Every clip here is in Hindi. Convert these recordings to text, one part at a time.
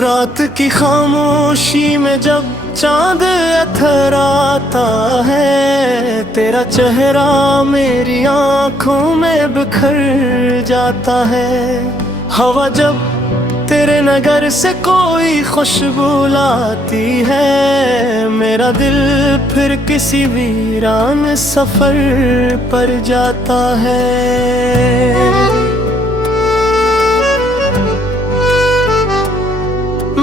रात की खामोशी में जब चांद अथराता है, तेरा चेहरा मेरी आंखों में बिखर जाता है। हवा जब तेरे नगर से कोई खुशबू लाती है, मेरा दिल फिर किसी वीरान सफर पर जाता है।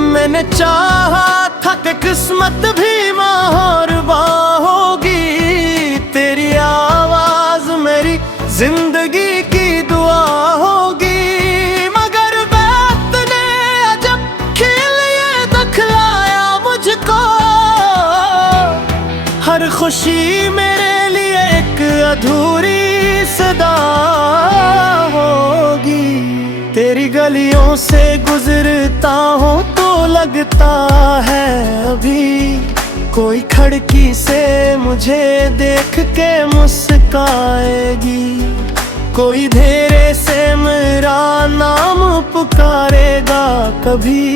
मैंने चाहा था कि किस्मत भी माहौरबा होगी, तेरी आवाज मेरी जिंदगी की दुआ होगी। मगर वक्त ने अजब खेल ये दिखलाया मुझको, हर खुशी मेरे लिए एक अधूरी सदा होगी। तेरी गलियों से गुजरता हूँ तो लगता है अभी कोई खिड़की से मुझे देख के मुस्काएगी, कोई धेरे से मेरा नाम पुकारेगा कभी,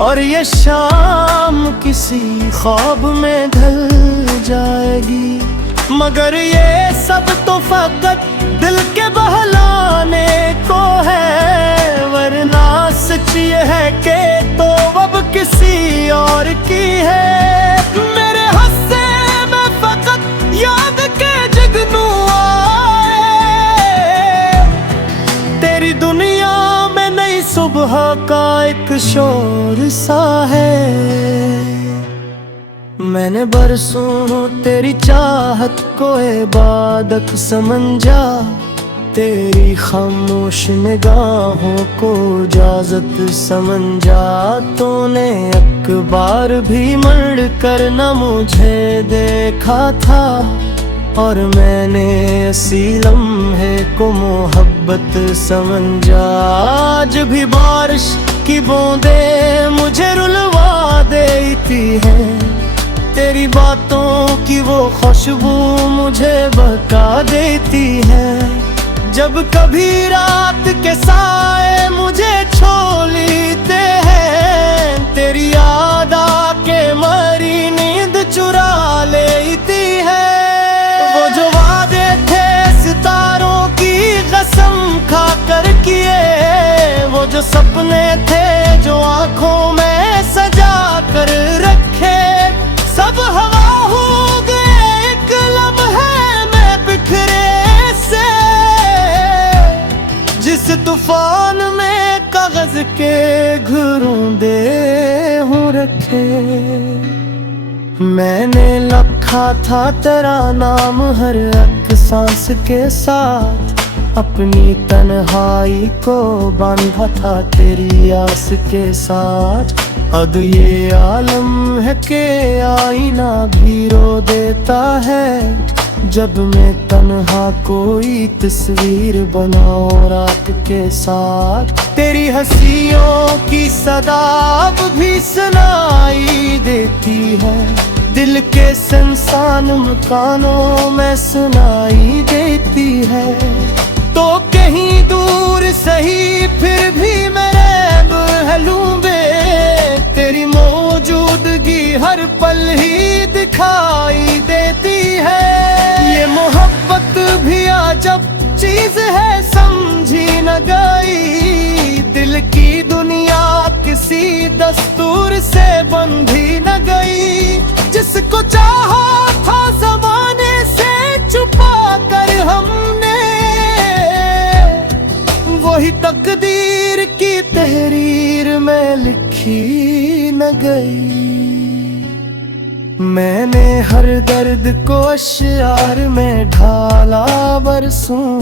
और ये शाम किसी ख्वाब में ढल जाएगी। मगर ये सब तो फकत दिल के बहलाने को है, वरना सच ये है कि तो अब किसी और की है। मेरे हंसे में फकत याद के जगनू आए, तेरी दुनिया में नई सुबह का एक शोर सा है। मैंने बरसों तेरी चाहत को इबादत समझा, तेरी खामोश निगाहों को इजाजत समझा। तूने अखबार भी मर कर न मुझे देखा था, और मैंने इसी लम्हे को मोहब्बत समझा। आज भी बारिश की बूंदें मुझे रुलवा देती हैं, तेरी बातों की वो खुशबू मुझे बहका देती है। जब कभी रात के साए मुझे छो लेते हैं, तेरी याद आके मरी नींद चुरा लेती है। वो जो वादे थे सितारों की कसम खा कर किए, वो जो सपने थे जो आंखों में सजा कर रखे, सब हवा हो गए एक लम्हे में बिखरे से। जिस तूफान में कागज के घरोंदे हूँ रखे, मैंने लिखा था तेरा नाम हर एक सांस के साथ, अपनी तन्हाई को बांधा था तेरी आस के साथ। अब ये आलम है कि आईना भी रो देता है, जब मैं तन्हा कोई तस्वीर बनाऊं रात के साथ। तेरी हंसियों की सदा अब भी सुनाई देती है, दिल के सुनसान मकानों में सुनाई देती है। तो कहीं दूर सही फिर भी मेरे पहलूबे, तेरी मौजूदगी हर पल ही दिखाई देती है। ये मोहब्बत भी अजब चीज है समझी न गई, दिल की दुनिया किसी दस्तूर से बंधी न गई। जिसको चाहा था जमाने से छुपा कर हमने, वही तकदीर की तहरीर में लिखी न गई। मैंने हर दर्द को अश्यार में ढाला बरसों,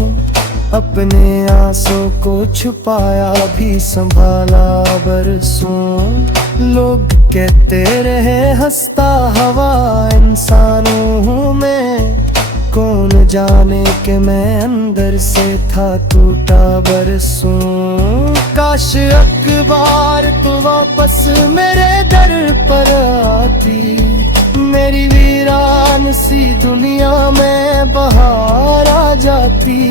अपने आंसू को छुपाया भी संभाला बरसों। लोग कहते रहे हंसता हवा इंसानों हूँ मैं, कौन जाने कि मैं अंदर से था टूटा बरसों। काश अखबार तो वापस मेरे दर पर आती, मेरी वीरान सी दुनिया में बहार आ जाती।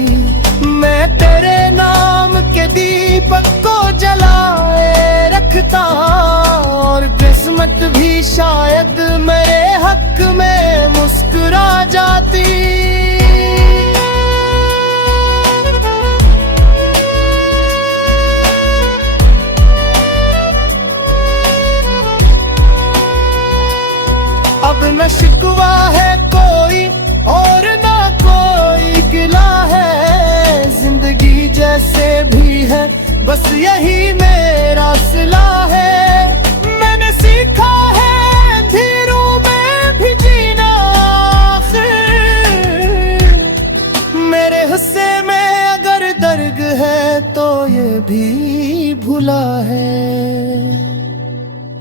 मैं तेरे नाम के दीपक को जलाए रख देखता, और किस्मत भी शायद मेरे हक में मुस्कुरा जाती। अब न शिकवा है कोई और ना कोई गिला है, जिंदगी जैसे भी है बस यही मेरा सिला है। मैंने सीखा है अंधेरों में भी जीना, मेरे हिस्से में अगर दर्द है तो ये भी भुला है।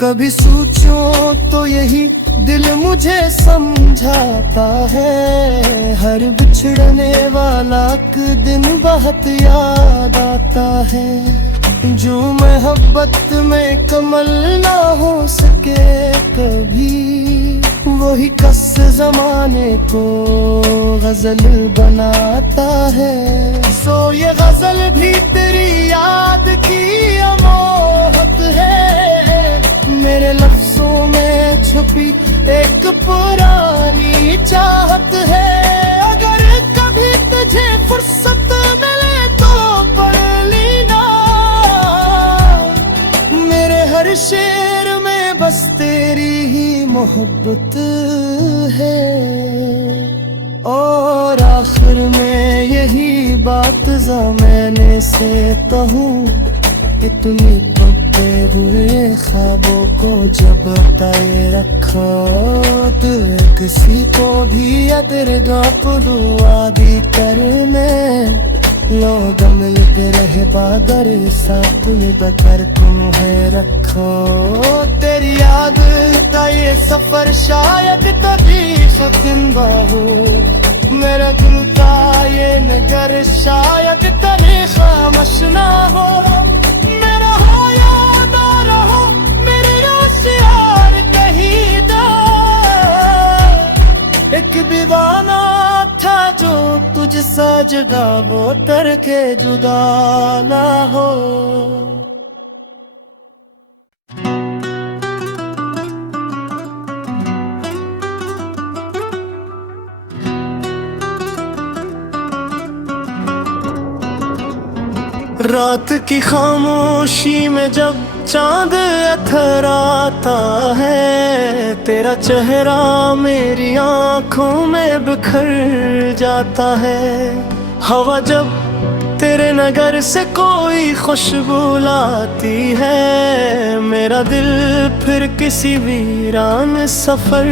कभी सोचो तो यही दिल मुझे समझाता है, हर बिछड़ने वाला एक दिन बहुत याद आता है। जो मोहब्बत में कमल ना हो सके कभी, वही कस जमाने को गजल बनाता है। सो ये गजल भी तेरी याद की अमोहत है, मेरे लफ्जों में छुपी एक पुरानी चाहत है। अगर कभी तुझे फुर्सत मिले तो पढ़ लेना, मेरे हर शेर में बस तेरी ही मोहब्बत है। और आखिर में यही बात ज़माने से कहूँ, इतनी टूटे हुए ख्वाबों को जब तय रखो, तो किसी को भी अदरगा दुआ दी करने। लोग मिलते रहे बादर साथ में बकर तुम है रखो। तेरी याद का ये सफर शायद तभी जिंदा हो, मेरा दिल का ये नगर शायद तभी खामोश ना हो। मेरा हो या ना रहो, मेरे यार कहीं दा। एक दीवाना था जो तुझसे जगा, वो करके जुदा ना हो। रात की खामोशी में जब चांद अथराता है, तेरा चेहरा मेरी आंखों में बिखर जाता है। हवा जब तेरे नगर से कोई खुशबू लाती है, मेरा दिल फिर किसी वीरान सफर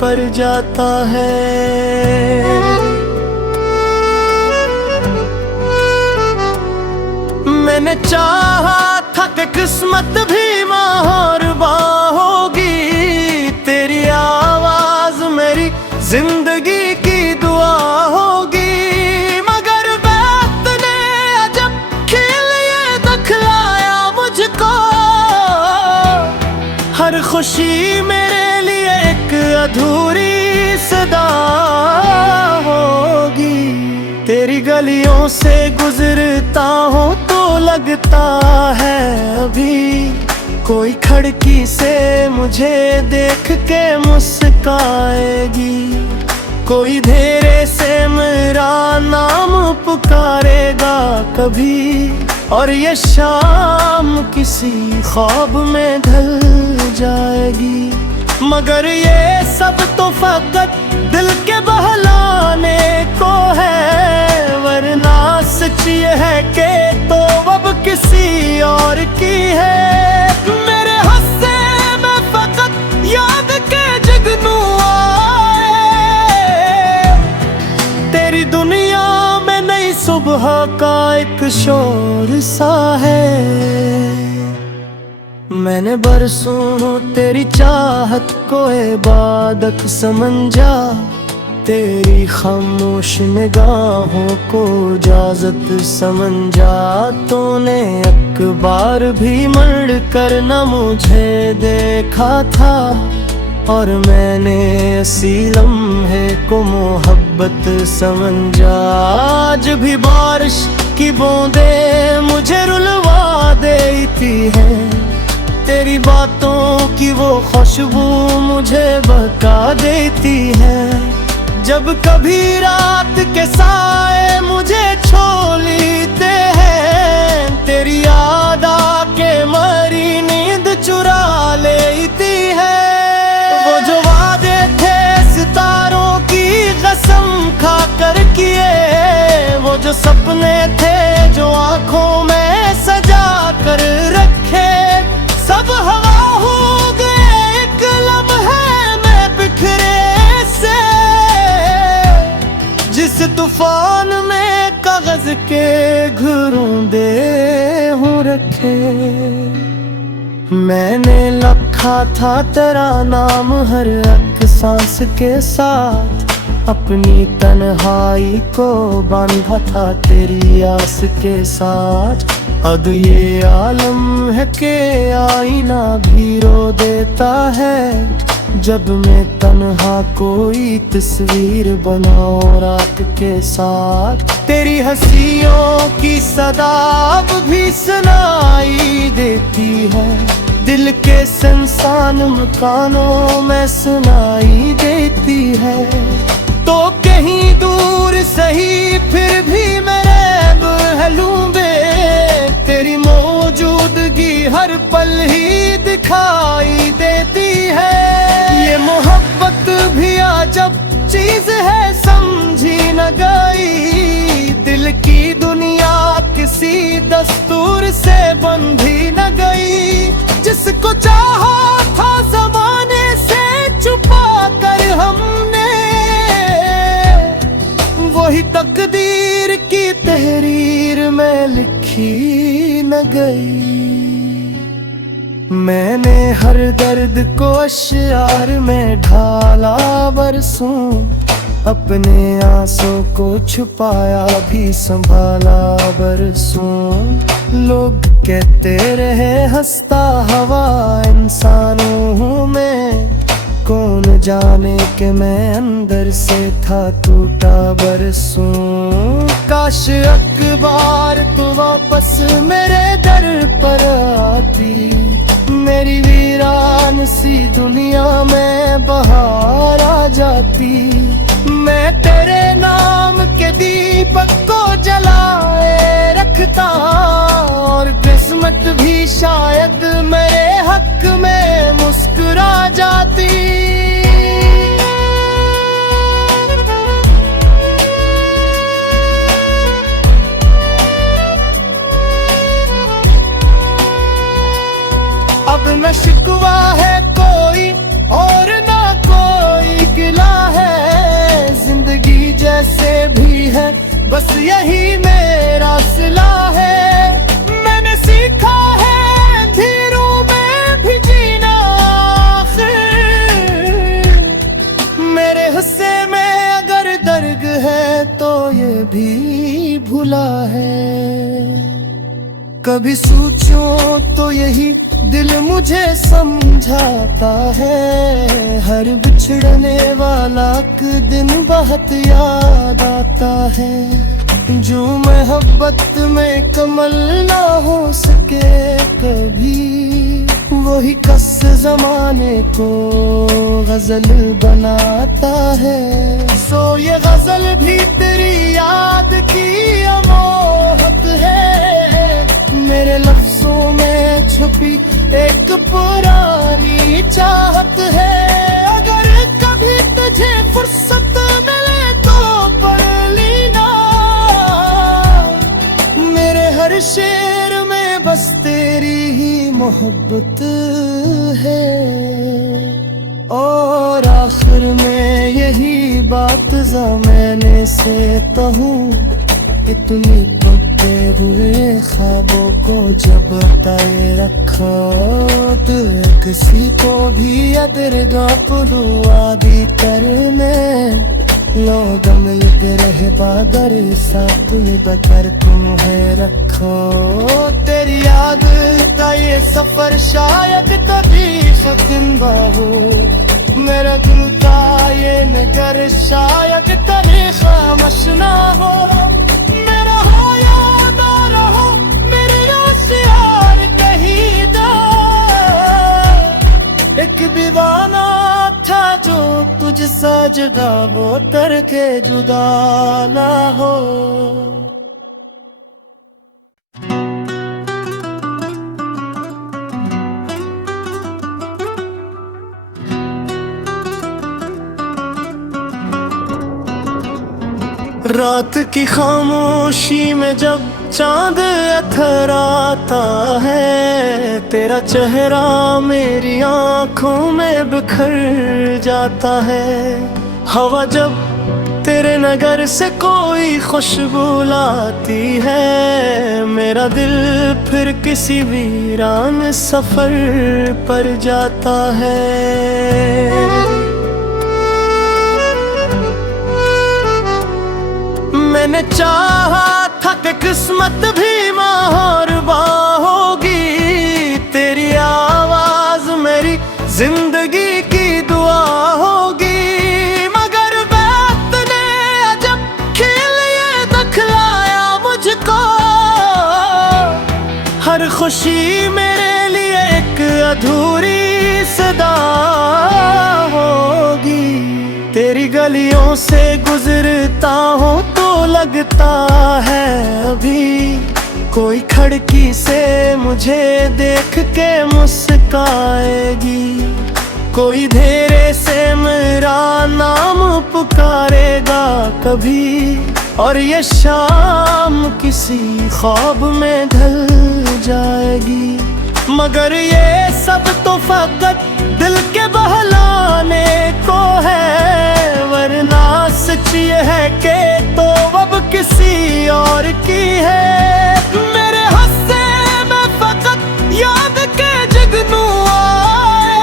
पर जाता है। मैंने चाहा था कि किस्मत भी महरबा होगी, तेरी आवाज मेरी जिंदगी की दुआ होगी। मगर वक्त ने अजब खेल ये दिखलाया मुझको, हर खुशी मेरे लिए एक अधूरी सदा होगी। तेरी गलियों से गुजरता हूँ तो लगता है अभी कोई खिड़की से मुझे देख के मुस्काएगी, कोई धेरे से मेरा नाम पुकारेगा कभी, और ये शाम किसी ख्वाब में ढल जाएगी। मगर ये सब तो फकत दिल के बहलाने को है, वरना सच ये है कि तो अब किसी और की है। मेरे हस्से में फकत याद के जगनू आए, तेरी दुनिया में नई सुबह का एक शोर सा है। मैंने बरसों तेरी चाहत को इबादत समझा, तेरी खामोश निगाहों को इजाजत समझा। तूने एक बार भी मर कर न मुझे देखा था, और मैंने इसी लम्हे को मोहब्बत समझा। आज भी बारिश की बूंदें मुझे रुलवा देती हैं, तेरी बातों की वो खुशबू मुझे बहका देती है। जब कभी रात के साए मुझे छो लेते हैं, तेरी याद आके मरी नींद चुरा लेती है। वो जो वादे थे सितारों की कसम खा कर किए, वो जो सपने थे जो आंखों में सजा कर रखे, सब हवा हो गए एक लम्हे में बिखरे से। जिस तूफान में कागज के घरोंदे हूँ रखे, मैंने लिखा था तेरा नाम हर एक सांस के साथ, अपनी तन्हाई को बांधा था तेरी आस के साथ। अब ये आलम है के आईना भी रो देता है, जब मैं तन्हा कोई तस्वीर बनाऊं रात के साथ। तेरी हंसियों की सदा अब भी सुनाई देती है, दिल के सुनसान मकानों में सुनाई देती है। तो कहीं दूर सही फिर भी मेरे पहलू में तेरी मौजूदगी हर पल ही दिखाई देती है। ये मोहब्बत भी अजब चीज है समझी न गई, दिल की दुनिया किसी दस्तूर से बंधी न गई। जिसको चाहा था जमाने से छुपा कर हमने, वही तकदीर की तहरीर में लिखी न गई। मैंने हर दर्द को अश्यार में ढाला बरसों, अपने आंसू को छुपाया भी संभाला बरसों। लोग कहते रहे हंसता हवा इंसानों हूँ मैं, कौन जाने कि मैं अंदर से था टूटा बरसों। काश अखबार तो वापस मेरे दर पर आती, मेरी वीरान सी दुनिया में बहार आ जाती। मैं तेरे नाम के दीपक को जलाए रखता, और किस्मत भी शायद मेरे हक में मुस्कुरा जाती। अब न शिकवा है कोई और ना कोई गिला है, जिंदगी जैसे भी है बस यही मेरा सिला है। मैंने सीखा है धीरों में भी जीना, मेरे हिस्से में अगर दर्द है तो ये भी भुला है। कभी सोचो तो यही दिल मुझे समझाता है, हर बिछड़ने वाला एक दिन बहुत याद आता है। जो मोहब्बत में कमल ना हो सके कभी, वही कस जमाने को गजल बनाता है। सो ये गजल भी तेरी याद की अमोहत है, मेरे लफ्जों में छुपी एक पुरानी चाहत है। अगर कभी तुझे फुर्सत मिले तो पढ़ लेना, मेरे हर शेर में बस तेरी ही मोहब्बत है। और आखिर में यही बात ज़माने से कहूँ, इतनी टूटे हुए ख्वाबों को जब तय रखो, तो किसी को भी अदरगा पुलवादी करने लोग मिलते रहे बादर साथ में बकर तुम्हें रखो। तेरी याद का ये सफर शायद कभी खत्म हो, मेरा दिल का ये नगर शायद कभी खामोश ना हो। मेरा हो याद आ रहा मेरे यार कहीं दा, तुझसा जुदा वो करके जुदा ना हो। रात की खामोशी में जब चांद अथराता है, तेरा चेहरा मेरी आंखों में बिखर जाता है। हवा जब तेरे नगर से कोई खुशबू लाती है, मेरा दिल फिर किसी वीरान सफर पर जाता है। मैंने चाहा था कि किस्मत भी माहौरबा होगी, तेरी आवाज मेरी जिंदगी की दुआ होगी। मगर वक्त ने अजब खेल ये दिखलाया मुझको, हर खुशी मेरे लिए एक अधूरी सदा होगी। तेरी गलियों से गुजरता हूँ तो लगता है अभी कोई खिड़की से मुझे देख के मुस्काएगी, कोई धेरे से मेरा नाम पुकारेगा कभी, और ये शाम किसी ख्वाब में ढल जाएगी। मगर ये सब तो फकत दिल के बहलाने को है, वरना सच ये है कि तो अब किसी और की है। मेरे हंसे में फकत याद के जगनू आए,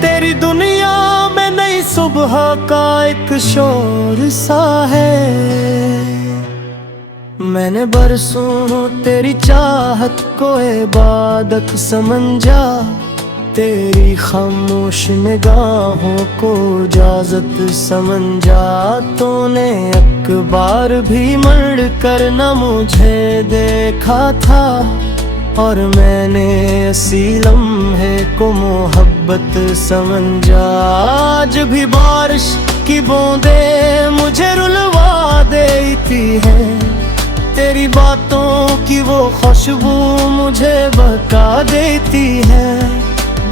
तेरी दुनिया में नई सुबह का एक शोर सा है। मैंने बरसों तेरी चाहत को इबादत समझा, तेरी खामोश निगाहों को इजाजत समझा। तूने एक बार भी मर कर न मुझे देखा था, और मैंने इसी लम्हे को मोहब्बत समझा। आज भी बारिश की बूंदें मुझे रुलवा देती हैं, तेरी बातों की वो खुशबू मुझे बहका देती है।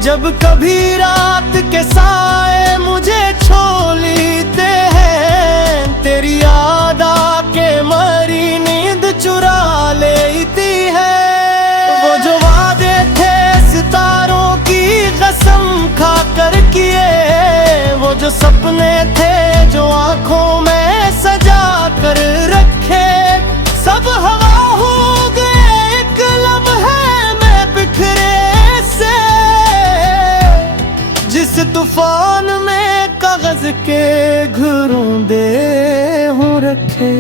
जब कभी रात के साए मुझे छू लेते हैं, तेरी याद आके मरी नींद चुरा लेती है। वो जो वादे थे सितारों की कसम खा कर किए, वो जो सपने थे जो आंखों में सजा कर रखे, सब हवा हो गए एक लम्हे में बिखरे से। जिस तूफान में कागज के घरों दे हूँ रखे,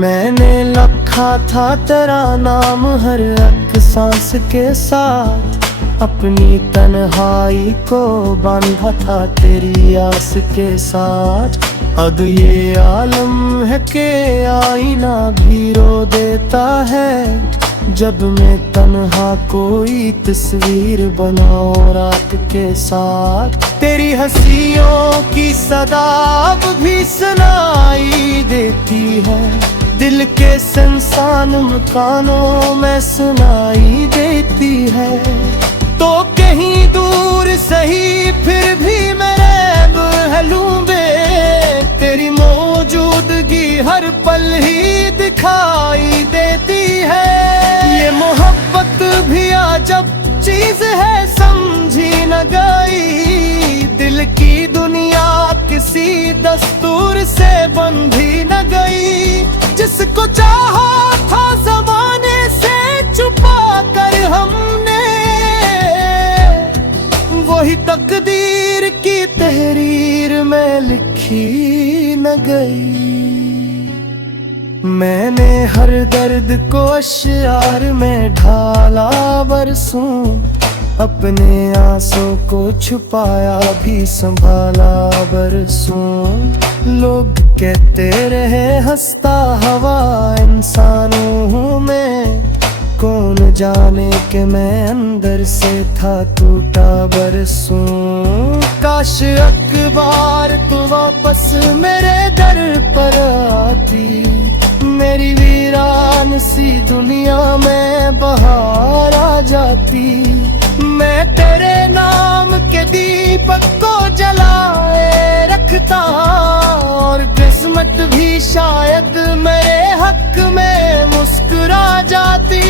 मैंने लिखा था तेरा नाम हर एक सांस के साथ, अपनी तन्हाई को बांधा था तेरी आस के साथ। अब ये आलम है कि आईना भी रो देता है, जब मैं तन्हा कोई तस्वीर बनाऊं रात के साथ। तेरी हंसियों की सदा अब भी सुनाई देती है, दिल के सुनसान मकानों में सुनाई देती है। तो कहीं दूर सही फिर भी मेरे पहलू में तेरी मौजूदगी हर पल ही दिखाई देती है। ये मोहब्बत भी अजब चीज है समझी न गई, दिल की दुनिया किसी दस्तूर से बंधी न गई। जिसको चाहा था ज़माने से छुपा कर हमने, वही तकदीर की तहरीर में लिखी न गई। मैंने हर दर्द को अश्यार में ढाला बरसों, अपने आंसू को छुपाया भी संभाला बरसों। लोग कहते रहे हंसता हवा इंसानों हूँ मैं, कौन जाने कि मैं अंदर से था टूटा बरसों। काश अखबार तो वापस मेरे दर पर आती, मेरी वीरान सी दुनिया में बहार आ जाती। मैं तेरे नाम के दीपक को जलाए रखता, और किस्मत भी शायद मेरे हक में मुस्कुरा जाती।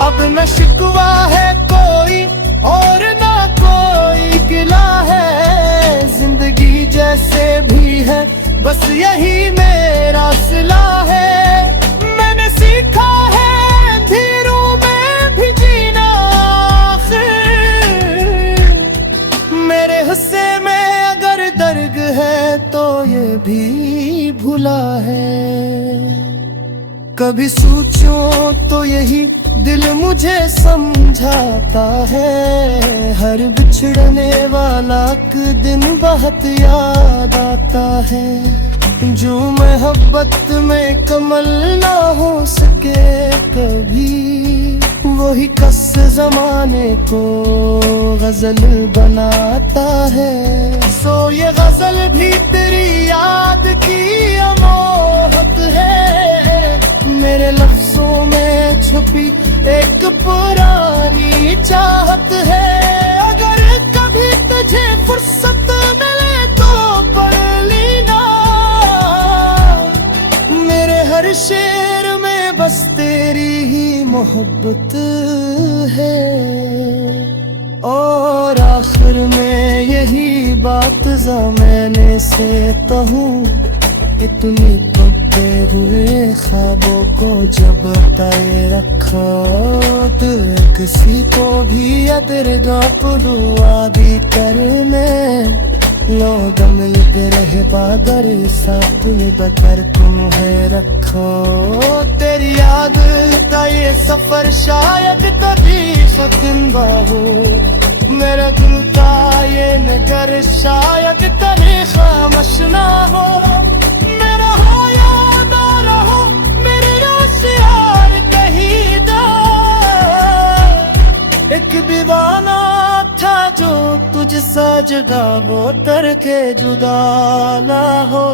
अब न शिकवा है कोई और ना कोई गिला है, जिंदगी जैसे भी है बस यही मेरा सिला है। मैंने सीखा है अंधेरों में भी जीना, मेरे हिस्से में अगर दर्द है तो ये भी भुला है। कभी सोचो तो यही दिल मुझे समझाता है, हर बिछड़ने वाला एक दिन बहुत याद आता है। जो मोहब्बत में कमल ना हो सके कभी, वही कस जमाने को गजल बनाता है। सो ये गजल भी तेरी याद की अमोहत है, मेरे लफ्जों में छुपी एक पुरानी चाहत है। अगर कभी तुझे फुर्सत मिले तो पढ़ लेना, मेरे हर शेर में बस तेरी ही मोहब्बत है। और आखिर में यही बात ज़माने से कहूँ, इतनी टूटे हुए ख्वाबों को जब ताए रखो, तो किसी को भी अदरगा दुआ भी करने लो। दम लेते रहे बादर साथ में बतर तुम है रखो। तेरी याद का ये सफर शायद कभी खत्म हो, मेरा दिल का ये नगर शायद कभी खामोश ना हो। मेरा हो या ना रहो, मेरे यार कहीं दा एक दीवाना था जो तुझ सजदा वो करके जुदा ना हो।